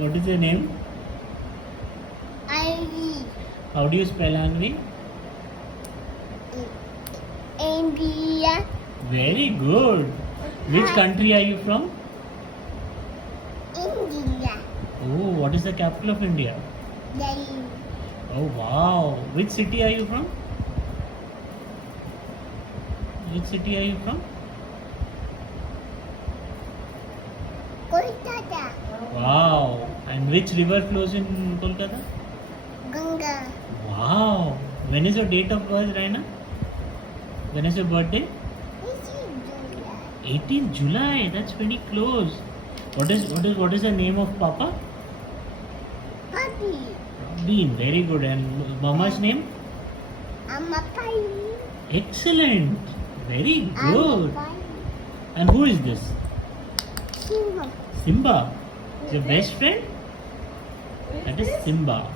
What is your name? Ivy. How do you spell Anvi? India. Very good. Which country are you from? India. Oh, what is the capital of India? Delhi. Oh, wow. Which city are you from? Which city are you from? Kolkata. Wow. And which river flows in Kolkata? Ganga. Wow. When is your date of birth, Raina? When is your birthday? This is Julia. 18th July. That's very close. What is the name of Papa? Puppy. Bean. Very good. And Mama's name? I'm a puppy. Excellent. Very I'm a good. puppy. And who is this? Simba. Simba. Your best friend? That is Simba.